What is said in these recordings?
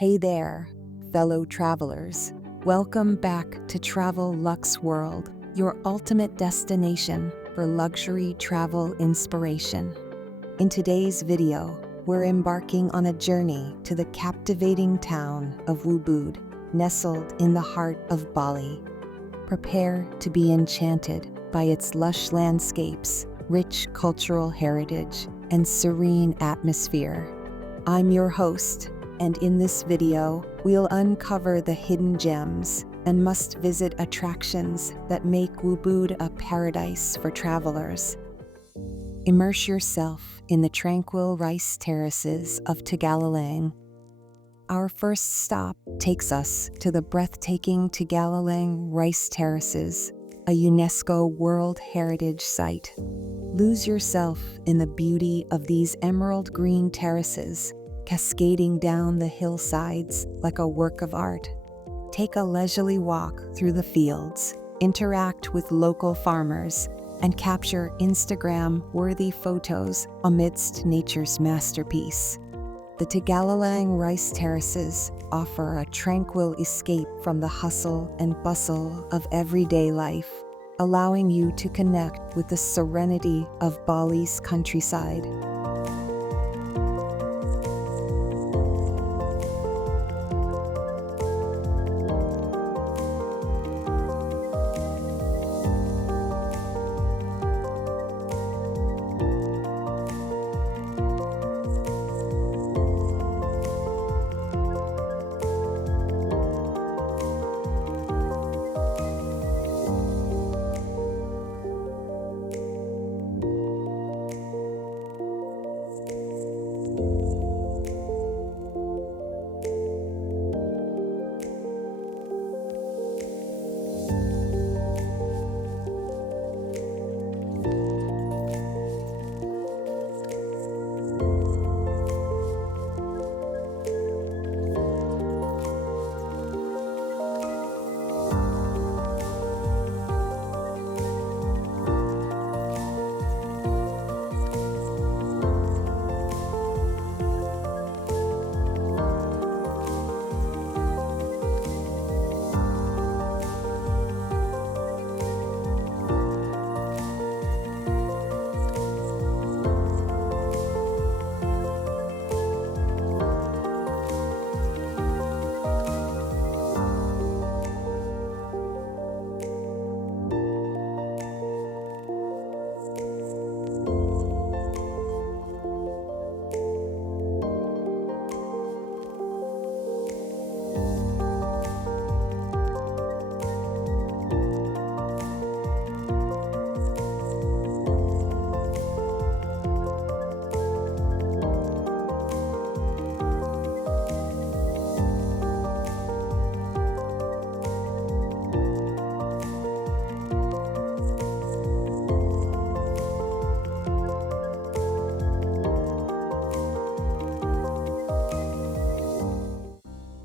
Hey there, fellow travelers. Welcome back to Travel Luxe World, your ultimate destination for luxury travel inspiration. In today's video, we're embarking on a journey to the captivating town of Ubud, nestled in the heart of Bali. Prepare to be enchanted by its lush landscapes, rich cultural heritage, and serene atmosphere. I'm your host, and in this video, we'll uncover the hidden gems and must-visit attractions that make Ubud a paradise for travelers. Immerse yourself in the tranquil rice terraces of Tegalalang. Our first stop takes us to the breathtaking Tegalalang Rice Terraces, a UNESCO World Heritage Site. Lose yourself in the beauty of these emerald green terraces, cascading down the hillsides like a work of art. Take a leisurely walk through the fields, interact with local farmers, and capture Instagram-worthy photos amidst nature's masterpiece. The Tegalalang Rice Terraces offer a tranquil escape from the hustle and bustle of everyday life, allowing you to connect with the serenity of Bali's countryside.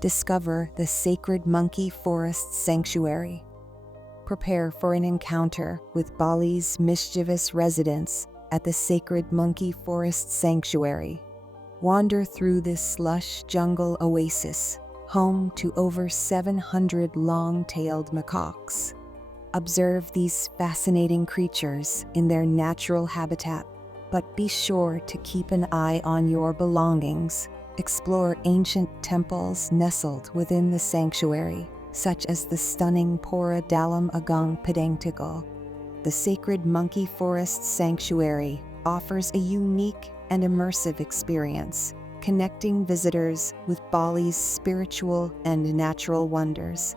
Discover the Sacred Monkey Forest Sanctuary. Prepare for an encounter with Bali's mischievous residents at the Sacred Monkey Forest Sanctuary. Wander through this lush jungle oasis, home to over 700 long-tailed macaques. Observe these fascinating creatures in their natural habitat, but be sure to keep an eye on your belongings. Explore ancient temples nestled within the sanctuary, such as the stunning Pura Dalam Agang Pedangtigal. The Sacred Monkey Forest Sanctuary offers a unique and immersive experience, connecting visitors with Bali's spiritual and natural wonders.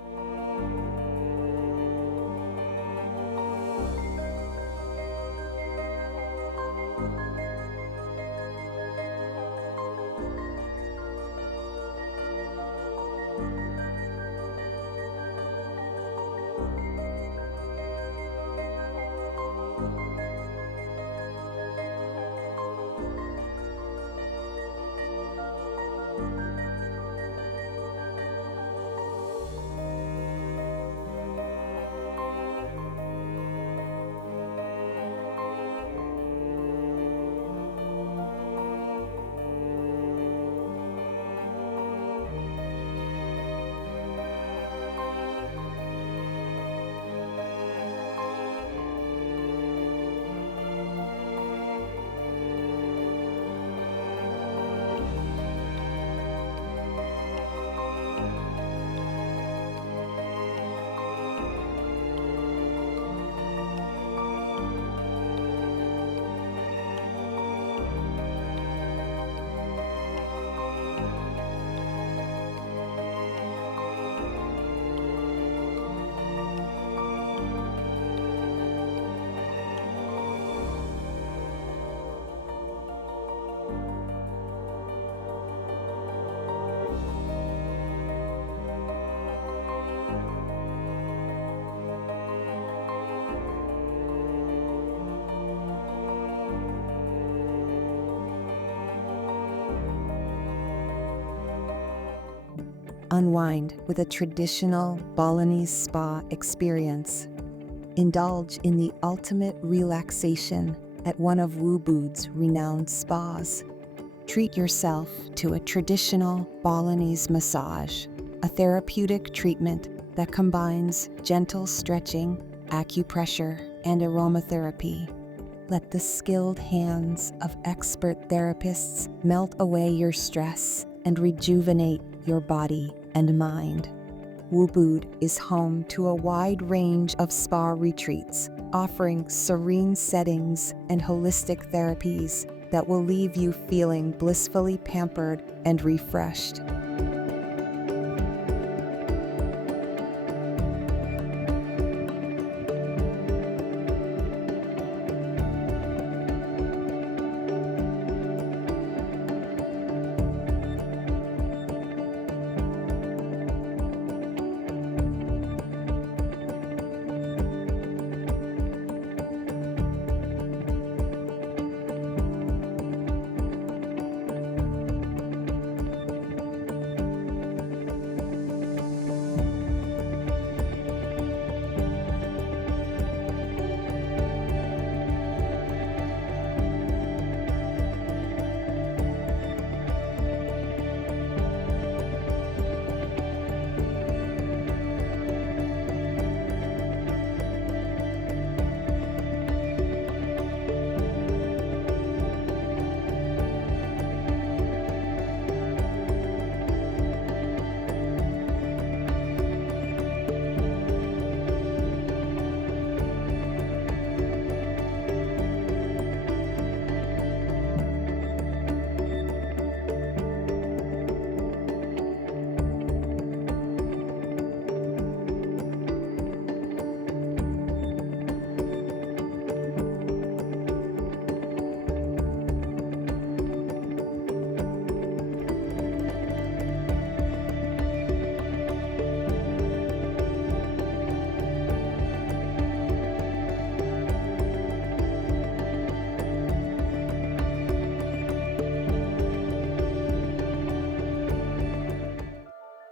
Unwind with a traditional Balinese spa experience. Indulge in the ultimate relaxation at one of Ubud's renowned spas. Treat yourself to a traditional Balinese massage, a therapeutic treatment that combines gentle stretching, acupressure, and aromatherapy. Let the skilled hands of expert therapists melt away your stress and rejuvenate your body and mind. Ubud is home to a wide range of spa retreats, offering serene settings and holistic therapies that will leave you feeling blissfully pampered and refreshed.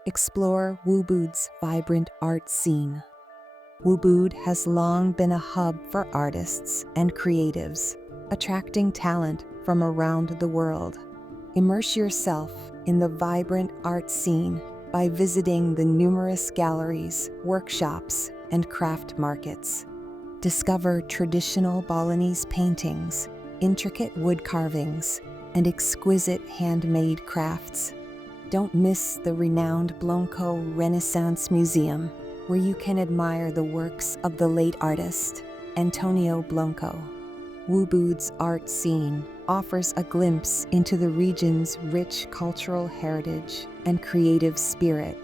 Explore Ubud's vibrant art scene. Ubud has long been a hub for artists and creatives, attracting talent from around the world. Immerse yourself in the vibrant art scene by visiting the numerous galleries, workshops, and craft markets. Discover traditional Balinese paintings, intricate wood carvings, and exquisite handmade crafts. Don't miss the renowned Blanco Renaissance Museum, where you can admire the works of the late artist, Antonio Blanco. Ubud's art scene offers a glimpse into the region's rich cultural heritage and creative spirit.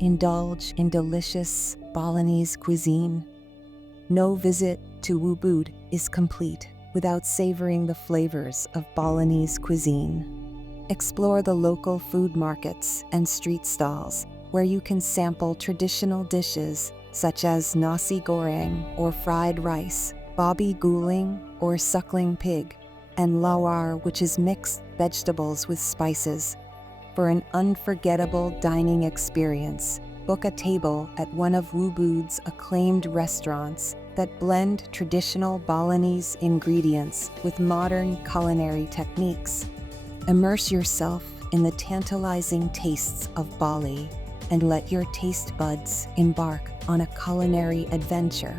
Indulge in delicious Balinese cuisine. No visit to Ubud is complete without savoring the flavors of Balinese cuisine. Explore the local food markets and street stalls where you can sample traditional dishes such as nasi goreng or fried rice, babi guling or suckling pig, and lawar, which is mixed vegetables with spices. For an unforgettable dining experience, book a table at one of Ubud's acclaimed restaurants that blend traditional Balinese ingredients with modern culinary techniques. Immerse yourself in the tantalizing tastes of Bali and let your taste buds embark on a culinary adventure.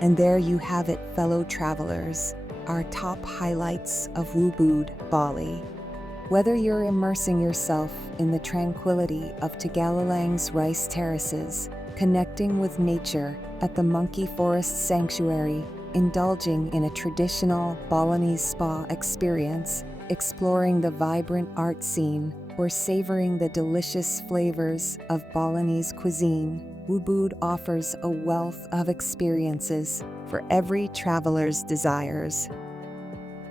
And there you have it, fellow travelers, our top highlights of Ubud Bali. Whether you're immersing yourself in the tranquility of Tegalalang's rice terraces, connecting with nature at the Monkey Forest Sanctuary, indulging in a traditional Balinese spa experience, exploring the vibrant art scene, or savoring the delicious flavors of Balinese cuisine, Ubud offers a wealth of experiences for every traveler's desires.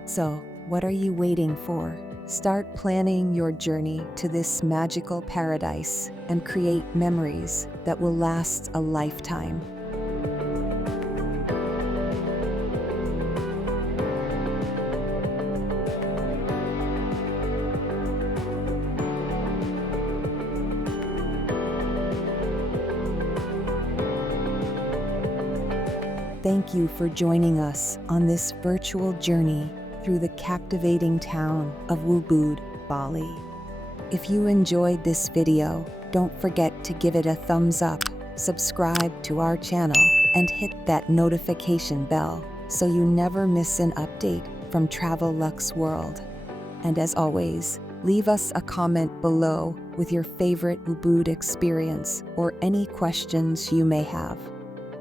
So, what are you waiting for? Start planning your journey to this magical paradise and create memories that will last a lifetime. Thank you for joining us on this virtual journey through the captivating town of Ubud Bali. If you enjoyed this video, don't forget to give it a thumbs up, subscribe to our channel, and hit that notification bell so you never miss an update from Travel Luxe World. And as always, leave us a comment below with your favorite Ubud experience or any questions you may have.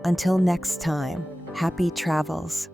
Until next time, happy travels.